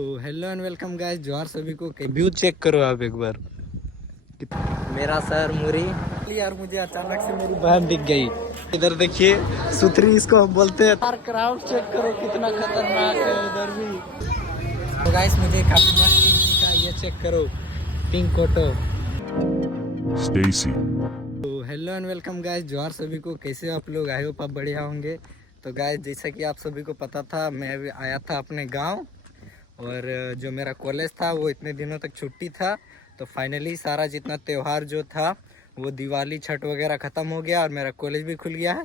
तो hello and welcome guys, जोहार सभी को। व्यू चेक करो आप एक बार। मेरा सर मुरी यार, मुझे अचानक से मेरी बहन दिख गई। इधर देखिए सुथरी इसको हम बोलते हैं। यार क्राउड चेक करो कितना खतरनाक है उधर भी। तो गाइस मुझे काफी मस्त चीज दिखा, ये चेक करो, पिंक कोटो स्टेसी। तो हेलो एंड वेलकम गाइस, जोहार सभी को। कैसे हो आप लोग? आई होप आप बढ़िया होंगे। तो गाइस जैसा कि आप सभी को पता था, मैं अभी आया था अपने गाँव और जो मेरा कॉलेज था वो इतने दिनों तक छुट्टी था। तो फाइनली सारा जितना त्यौहार जो था वो दिवाली छठ वगैरह ख़त्म हो गया और मेरा कॉलेज भी खुल गया है।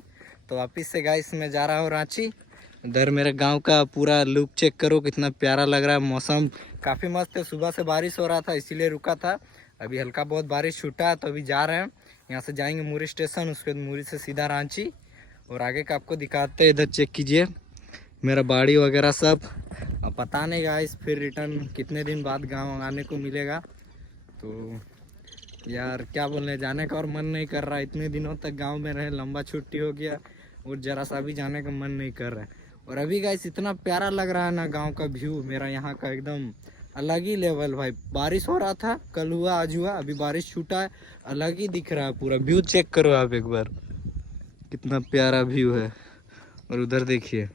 तो वापस से गाइस मैं जा रहा हूँ रांची। इधर मेरे गांव का पूरा लुक चेक करो, कितना प्यारा लग रहा है। मौसम काफ़ी मस्त है, सुबह से बारिश हो रहा था इसीलिए रुका था। अभी हल्का बहुत बारिश छूटा है तो अभी जा रहे हैं। यहाँ से जाएंगे मुरी स्टेशन, उसके बाद मुरी से सीधा रांची और आगे का आपको दिखाते हैं। इधर चेक कीजिए मेरा बाड़ी वगैरह सब। अब पता नहीं गाइस फिर रिटर्न कितने दिन बाद गांव आने को मिलेगा। तो यार क्या बोलने, जाने का और मन नहीं कर रहा। इतने दिनों तक गांव में रहे, लंबा छुट्टी हो गया और जरा सा भी जाने का मन नहीं कर रहा है। और अभी गाइस इतना प्यारा लग रहा है ना गांव का व्यू, मेरा यहाँ का एकदम अलग ही लेवल भाई। बारिश हो रहा था, कल हुआ आज हुआ, अभी बारिश छूटा है, अलग ही दिख रहा है पूरा व्यू। चेक करो आप एक बार, कितना प्यारा व्यू है। और उधर देखिए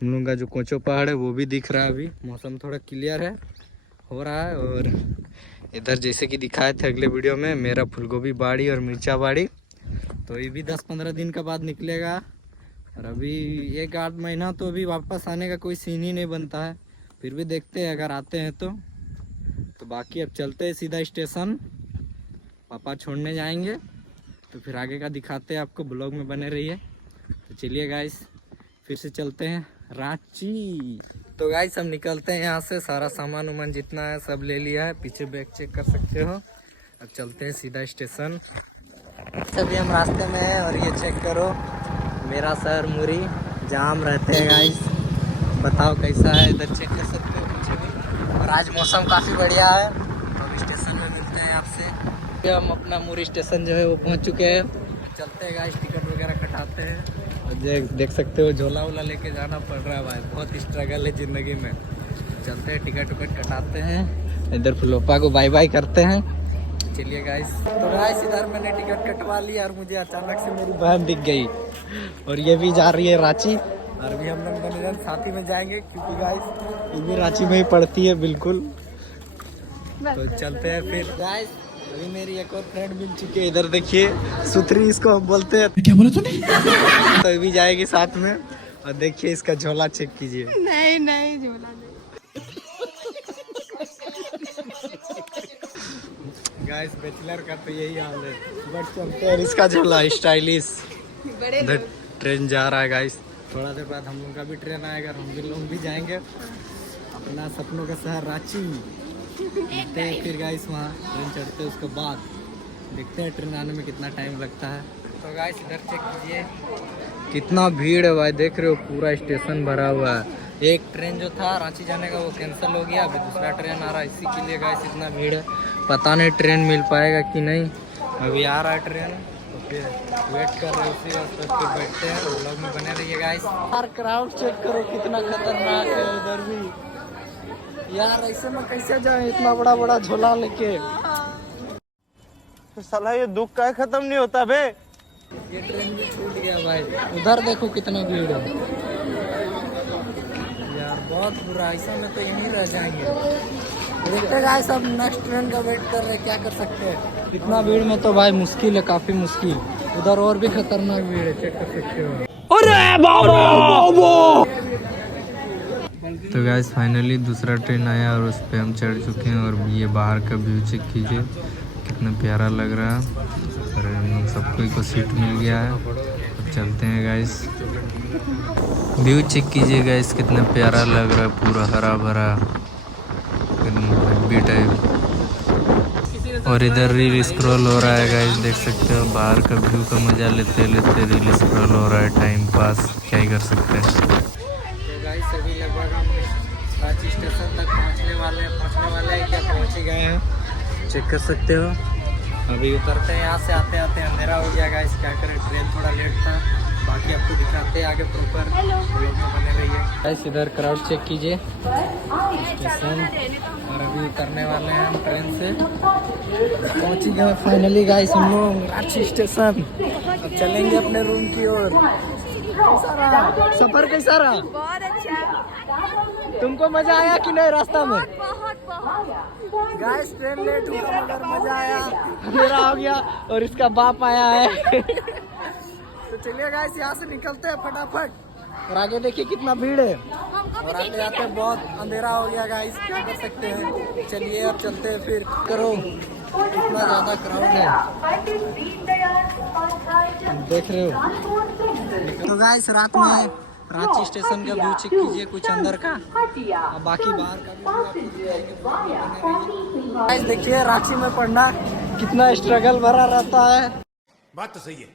हम लोग का जो कोचो पहाड़ है वो भी दिख रहा है। अभी मौसम थोड़ा क्लियर है, हो रहा है। और इधर जैसे कि दिखाए थे अगले वीडियो में, मेरा फूलगोभी बाड़ी और मिर्चा बाड़ी, तो ये भी 10-15 दिन के बाद निकलेगा। और अभी 1-8 महीना तो अभी वापस आने का कोई सीन ही नहीं बनता है। फिर भी देखते हैं अगर आते हैं तो बाकी अब चलते हैं सीधा स्टेशन, पापा छोड़ने जाएंगे। तो फिर आगे का दिखाते हैं आपको, ब्लॉग में बने रहिए। तो चलिए गाइस फिर से चलते हैं रांची। तो गाइस हम निकलते हैं यहाँ से, सारा सामान उमान जितना है सब ले लिया है, पीछे बैग चेक कर सकते हो। अब चलते हैं सीधा स्टेशन। अभी हम रास्ते में हैं और ये चेक करो मेरा शहर मुरी, जहाँ हम रहते हैं गाइस। बताओ कैसा है, इधर चेक कर सकते हो पीछे भी। और आज मौसम काफ़ी बढ़िया है। तो अब स्टेशन में मिलते हैं आपसे। हम अपना मुरी स्टेशन जो है वो पहुँच चुके हैं। चलते हैं गाइस, टिकट वगैरह कटाते हैं। देख सकते हो झोला वोला लेके जाना पड़ रहा है भाई, बहुत स्ट्रगल है ज़िंदगी में। चलते हैं, टिकट विकट कटाते हैं, इधर फुलोपा को बाय बाय करते हैं। चलिए गाइस। तो गाइस इधर मैंने टिकट कटवा लिया और मुझे अचानक से मेरी बहन दिख गई और ये भी जा रही है रांची। और भी हम लोग दोनों जन साथ ही में जाएंगे क्योंकि गाइस ये भी रांची में ही पड़ती है बिल्कुल। तो चलते हैं फिर गाइस। अभी मेरी एक और फ्रेंड मिल चुकी है, इधर देखिए सुथरी इसको हम बोलते हैं। क्या बोला तूने? तो अभी जाएगी साथ में। और देखिए इसका झोला चेक कीजिए। नहीं नहीं झोला नहीं। गाइस बैचलर का तो यही हाल है, बट चलते हैं। इसका झोला स्टाइलिश। इधर ट्रेन जा रहा है गाइस, थोड़ा देर बाद हम लोग का भी ट्रेन आएगा, हम भी लोग भी जाएंगे अपना सपनों का शहर रांची। देखते हैं फिर गाइस, वहाँ ट्रेन चढ़ते हैं, उसके बाद देखते हैं ट्रेन आने में कितना टाइम लगता है। तो गाइस इधर चेक कीजिए कितना भीड़ है भाई, देख रहे हो पूरा स्टेशन भरा हुआ है। एक ट्रेन जो था रांची जाने का वो कैंसिल हो गया, अभी दूसरा ट्रेन आ रहा है, इसी के लिए गाइस इतना भीड़ है। पता नहीं ट्रेन मिल पाएगा कि नहीं। अभी आ रहा है ट्रेन तो फिर वेट कर रहे हैं, उसी रास्ते फिर बैठते हैं। ब्लॉग में बने रहिए गाइस। यार क्राउड चेक करो कितना खतरनाक है उधर भी। यार ऐसे में कैसे जाए इतना बड़ा बड़ा झोला लेके। तो साला ये दुख का खत्म नहीं होता बे। ये ट्रेन भी छूट गया भाई, उधर देखो कितना भीड़ है यार, बहुत बुरा। ऐसा में तो यहीं रह जाएंगे। देखते गाइस सब नेक्स्ट ट्रेन का वेट कर रहे, क्या कर सकते हैं। इतना भीड़ में तो भाई मुश्किल है, काफी मुश्किल। उधर और भी खतरनाक भीड़ है, चेक कर सकते हो। अरे बाबा। तो गाइस फाइनली दूसरा ट्रेन आया और उस पर हम चढ़ चुके हैं। और ये बाहर का व्यू चेक कीजिए कितना प्यारा लग रहा है। और हम लोग सबको को सीट मिल गया है। अब चलते हैं गाइस, व्यू चेक कीजिए गाइस कितना प्यारा लग रहा है, पूरा हरा भरा हैप्पी टाइप। और इधर रील स्क्रॉल हो रहा है गाइस, देख सकते हो बाहर का व्यू का मजा लेते लेते रील स्क्रॉल हो रहा है, टाइम पास क्या ही कर सकते हैं। तो गाइस सभी लगभग हम रांची स्टेशन तक पहुंचने वाले हैं क्या पहुंच ही गए हैं, चेक कर सकते हो। अभी उतरते हैं यहाँ से, आते आते अंधेरा हो गया गाइस, क्या करें ट्रेन थोड़ा लेट था बाकी आपको दिखाते हैं आगे प्रॉपर व्लॉग में बने रहिए गाइस। इधर क्राउड चेक कीजिए स्टेशन, और अभी उतरने वाले हैं हम ट्रेन से। पहुंच ही गए फाइनली गाइस हम लोग रांची स्टेशन। अब चलेंगे अपने रूम की ओर। कैसा रहा सफर, कैसा रहा? बहुत अच्छा। तुमको मजा आया कि नहीं रास्ता में? बहुत बहुत गाइस ट्रेन लेट हुआ मगर मजा आया, अंधेरा हो गया और इसका बाप आया है। तो चलिए गाइस यहाँ से निकलते हैं फटाफट। और आगे देखिए कितना भीड़ है, और आते आते बहुत अंधेरा हो गया गाइस, क्या कर सकते हैं। चलिए अब चलते हैं फिर। करो इतना ज़्यादा क्राउड है, देख रहे हो। तो गाइस रात में रांची स्टेशन का व्यू चेक कीजिए कुछ अंदर का, और बाकी बाहर का भी आपको दिखाएंगे। गाइस देखिए रांची में पढ़ना कितना स्ट्रगल भरा रहता है। बात तो सही है।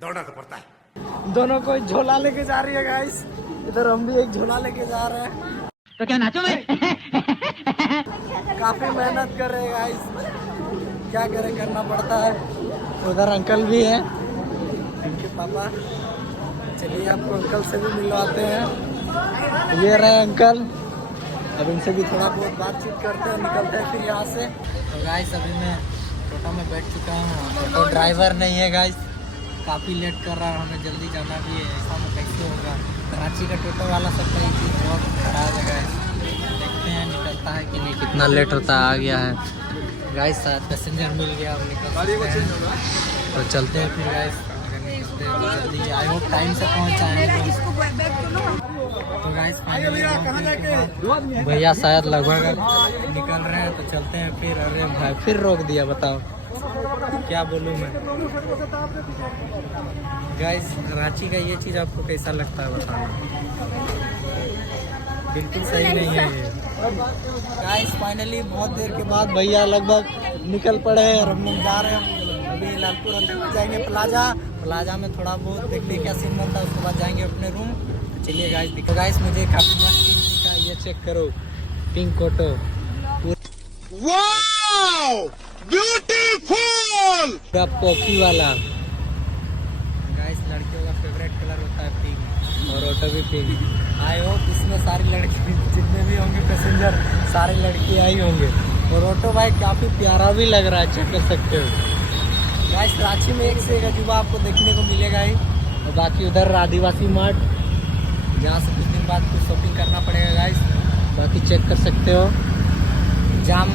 दौड़ना तो पड़ता है। दोनों को झोला लेके जा रही है गाइस, इधर हम भी एक झोला लेके जा रहे हैं। तो क्या नाचो मैं? काफी मेहनत कर रहे हैं गाइस, क्या करें, करना पड़ता है। उधर अंकल भी हैं, इनके पापा। चलिए आपको अंकल से भी मिलवाते हैं। ये रहे अंकल, अब इनसे भी थोड़ा बहुत बातचीत करते हैं, निकलते हैं फिर यहाँ से। तो गाइस अभी मैं टोटो में बैठ चुका हूँ। तो ड्राइवर नहीं है गाइस, काफ़ी लेट कर रहा है, हमें जल्दी जाना भी है। ऐसा में कैसे होगा? रांची का टोटो वाला सब कहीं चीज़ बहुत खराब है गाइस। देखते हैं निकलता है कि नहीं, कितना लेट होता आ गया है गाइस। साथ पैसेंजर मिल गया, अब निकल सकते हैं। तो चलते हैं फिर गाइस, निकलते हैं जल्दी। आई होप टाइम से पहुँच जाएंगे। तो गाइस फाइनली भैया शायद लगभग निकल रहे हैं, तो चलते हैं फिर। अरे भाई फिर रोक दिया, बताओ क्या बोलूँ मैं। गाइस रांची का ये चीज़ आपको कैसा लगता है बताना, बिल्कुल सही नहीं है ये। गाइस फाइनली बहुत देर के बाद भैया लगभग निकल पड़े हैं, और हम लोग जा रहे हैं अभी लालपुर अंदर में जाएंगे प्लाजा में थोड़ा बहुत देखने क्या सीन बनता है, उसके बाद जाएंगे अपने रूम। तो चलिए गाइस दिखो। गाइस मुझे काफ़ी मस्त चीज़ दिखा, ये चेक करो, पिंक ऑटो, वाओ ब्यूटीफुल, पूरा पॉकी वाला। गाइस लड़कियों का फेवरेट कलर होता है पिंक, और ऑटो भी पिंक। आई होप इसमें सारी लड़की जितने भी होंगे पैसेंजर सारी लड़की आई होंगे। और ऑटो भाई काफ़ी प्यारा भी लग रहा है, चेक कर सकते हो। गाइस रांची में एक से एक अजूबा आपको देखने को मिलेगा ही। और बाकी उधर आदिवासी मार्ट, जहाँ से कुछ दिन बाद कुछ शॉपिंग करना पड़ेगा गाइस। बाकी चेक कर सकते हो जाम।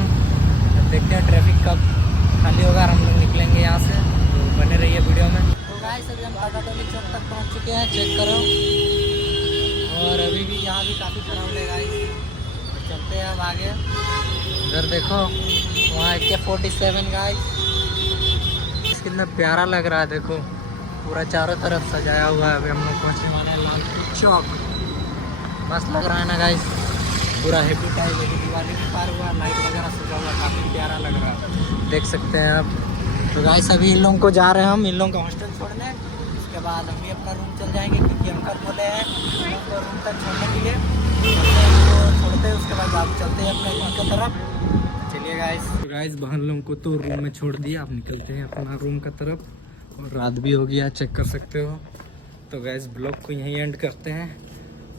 देखते हैं ट्रैफिक कब खाली होगा और हम लोग निकलेंगे यहाँ से, तो बने रहिए वीडियो में। तो गाइस अभी हम टाटा टोली चौक तक पहुँच चुके हैं, चेक करो। और अभी भी यहाँ भी काफ़ी क्राउड है गाइस। तो चलते हैं अब आगे। इधर देखो वहाँ AK-47 गाइस, कितना प्यारा लग रहा है, देखो पूरा चारों तरफ सजाया हुआ है। अभी हम लोग पहुँचने वाले हैं लालपुर चौक। मस्त लग रहा है ना गाइस, पूरा हैप्पी टाइप है। दिवाली भी पार हुआ, लाइट वगैरह सजा हुआ, काफ़ी प्यारा लग रहा है, देख सकते हैं आप। तो गाइस अभी इन लोगों को जा रहे हैं हम, इन लोगों का हॉस्टल छोड़ने। उसके बाद हम भी अपना रूम चल जाएंगे, क्योंकि अंकल बोले हैं उनको रूम तक छोड़ने के लिए। छोड़ते हैं उसके बाद आप चलते हैं अपने रूम की तरफ। चलिए गाइस। तो गाइस बहन लोगों को तो रूम में छोड़ दिया, आप निकलते हैं अपना रूम का तरफ। और रात भी हो गया, चेक कर सकते हो। तो गाइस ब्लॉग को यहीं एंड करते हैं।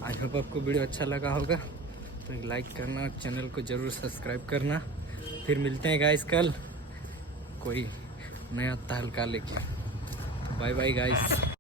आई होप आपको वीडियो अच्छा लगा होगा, तो एक लाइक करना और चैनल को ज़रूर सब्सक्राइब करना। फिर मिलते हैं गाइस कल कोई नया तहलका लेके। Bye bye guys.